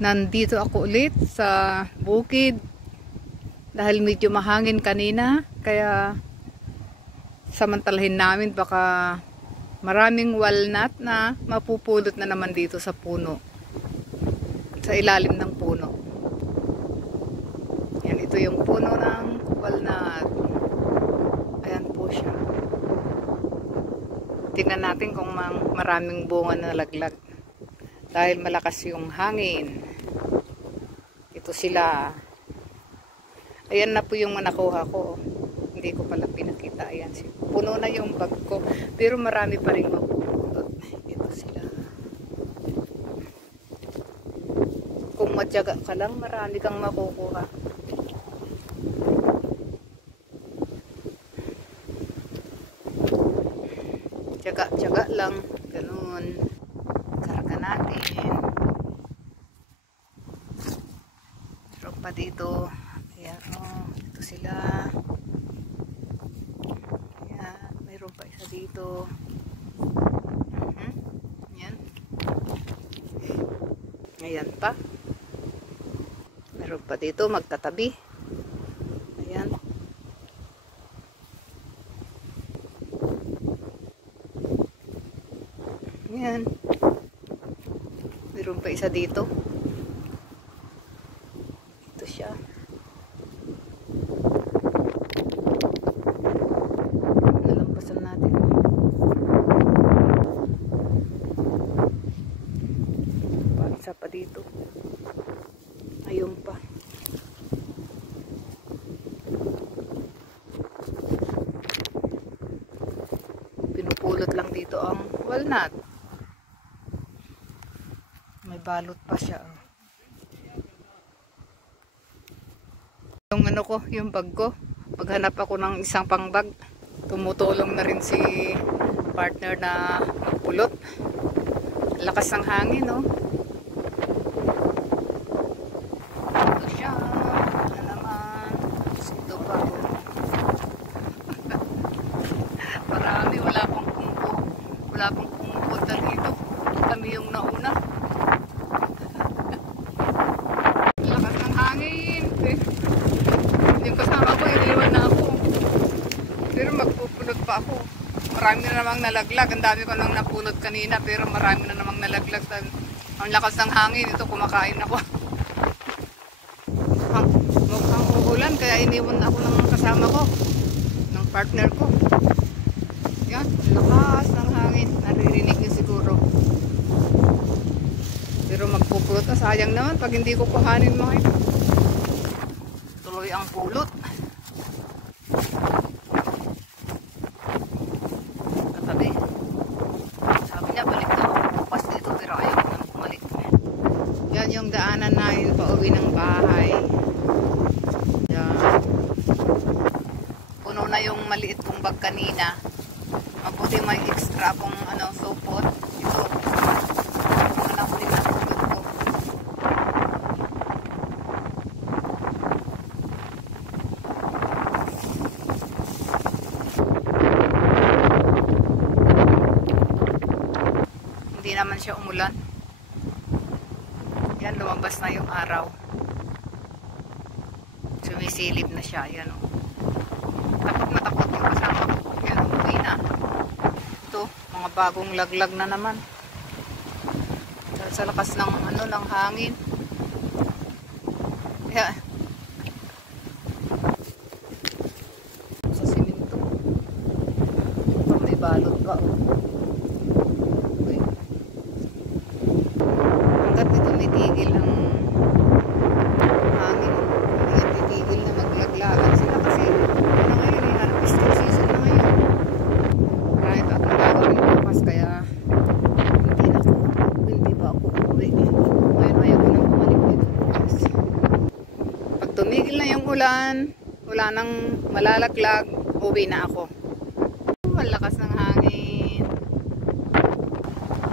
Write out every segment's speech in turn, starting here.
Nandito ako ulit sa bukid dahil medyo mahangin kanina, kaya samantalahin namin baka maraming walnut na mapupulot na naman dito sa puno, sa ilalim ng puno. Yan, ito yung puno ng walnut. Ayan po siya. Tingnan natin kung maraming bunga na nalaglag dahil malakas yung hangin. Ito sila. Ayan na po yung nakuha ko. Hindi ko pala pinakita. Ayan, puno na yung bag ko, pero marami pa rin mapupulot. Ito sila. Kung matyaga ka lang, marami kang makukuha. Tiyaga lang, ganun. Karga natin. Meron pa dito. Ayan, oh, ito sila. Ayan, mayroon pa isa dito. Ayan. Ayan pa. Meron pa dito, magtatabi. Ayan. Ayan. Meron pa isa dito. Ito siya. Nalampasan natin. Isa pa dito. Ayun pa. Pinupulot lang dito ang walnut. May balot pa siya. Yung ano ko, yung bag ko. Maghanap ako ng isang pangbag. Tumutulong na rin si partner na magpulot. Lakas ng hangin, no? Ito siya. Ano naman? Ito pa. Marami. Wala pang kumpo. Wala pang kumupunta dito. Kami yung nauna. Lakas ng hangin. Yung kasama ko, iniwan na ako. Pero magpupulot pa ako. Marami na namang nalaglag. Ang dami ko nang napulot kanina, pero marami na namang nalaglag. Ang lakas ng hangin, ito kumakain ako. Mukhang uulan, kaya iniwan ako ng kasama ko, ng partner ko. Yan, lakas ng hangin. Naririnig niyo siguro. Pero magpupulot na, sayang naman pag hindi ko kuhanin mga ito. Tuloy ang pulot. Katabi. Sabi niya balik daw bukas dito, pero ayaw ko nang bumalik. Yan yung daanan namin pauwi ng bahay. Yan. Puno na yung maliit kong bag kanina. Mabuti may extra akong supot. Ito. Anak ko din napulot ko. Hindi naman siya umulan. Yan, lumabas na yung araw. Sumisilip na siya. Yan, oh. Takot na takot yung kasama ko. Yan, umuwi na. Ito, mga bagong laglag na naman. Sa lakas ng ng hangin. Yan. Sa simento. May balot pa, oh. Titigil ang hangin, hindi titigil na maglaglagan sila kasi ano ngayon ay harvesting season na ngayon. Kahit akong gagawin bukas, kaya hindi pa ako uuwi. Ngayon ayaw ko nang bumalik dito bukas. Pag tumigil na yung ulan, wala nang malalaglag, uwi na ako. Malakas ng hangin.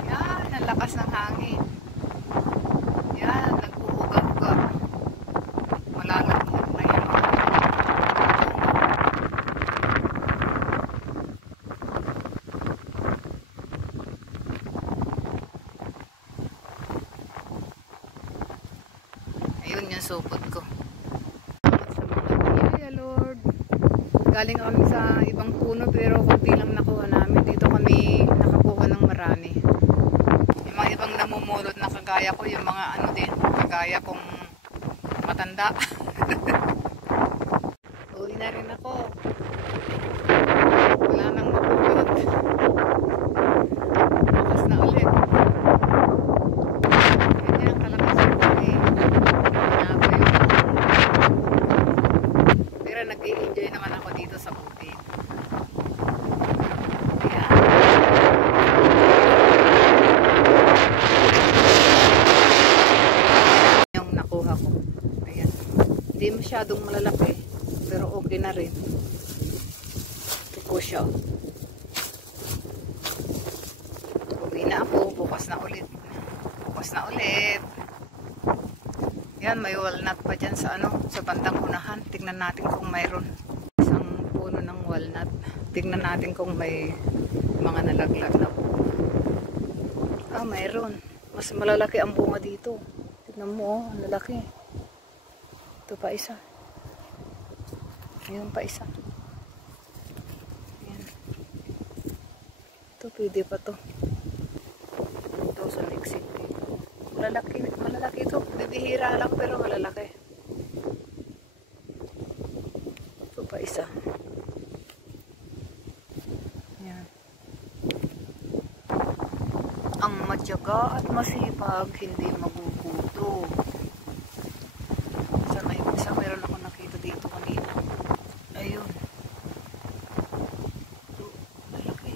Yan, ang lakas ng hangin. Yan, nag-uuga-uga. Malalaglag na yan. Yun yung supot ko. Salamat sa mga biyaya, Lord. Galing kami sa ibang puno pero kunti lang nakuha namin. Dito kami nakakuha ng marami. Yung mga ibang namumulot na kagaya ko, yung mga ano din, kagaya kong matanda. Uwi na rin ako. Wala nang mapulot. Bukas na ulit. Ganyan ang kalakas ng buhay. Pero nag-i-enjoy naman ako dito sa bukid. Ayan. Yung nakuha ko. Ayan. Hindi masyadong malalaki. Pero okay na rin. Ito po siya. Uwi na ako. Bukas na ulit. Bukas na ulit. Yan, may walnut pa dyan sa ano, sa bandang unahan. Tingnan natin kung mayroon. Isang puno ng walnut. Tingnan natin kung may mga nalaglag na po. Ah, mayroon. Mas malalaki ang bunga dito. Tingnan mo, oh, ang lalaki. Ito pa isa. Ayun pa isa. Ayan. Ito, pwede pa to. Ito sa Mexico. Malalaki ito. Bibihira lang pero malalaki. Ito pa isa. Ayan. Ang matyaga at masipag, hindi maguguto. Isa meron ako nakita dito kanina. Ayun. Ito, malaki.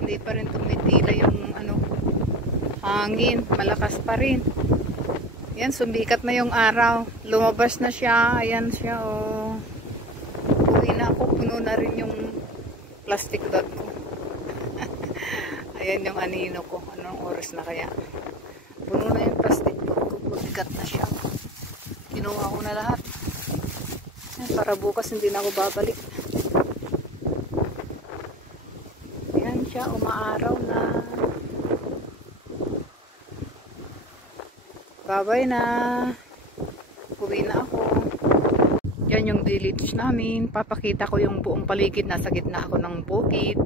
Hindi pa rin tumitila yung ano, hangin. Malakas pa rin. Yan, sumikat na yung araw. Lumabas na siya. Ayan siya, oh. Uwi na ako. Puno na rin yung plastic bag ko. Ayan yung anino ko. Anong oras na kaya? Puno na yung plastic bag ko. Bumigat na siya. Kinuha ko na lahat. Para bukas hindi na ako babalik. Ayan siya. Umaaraw na. Bye-bye na. Uwi na ako. Yan yung village namin. Papakita ko yung buong paligid. Nasa gitna ako ng bukid.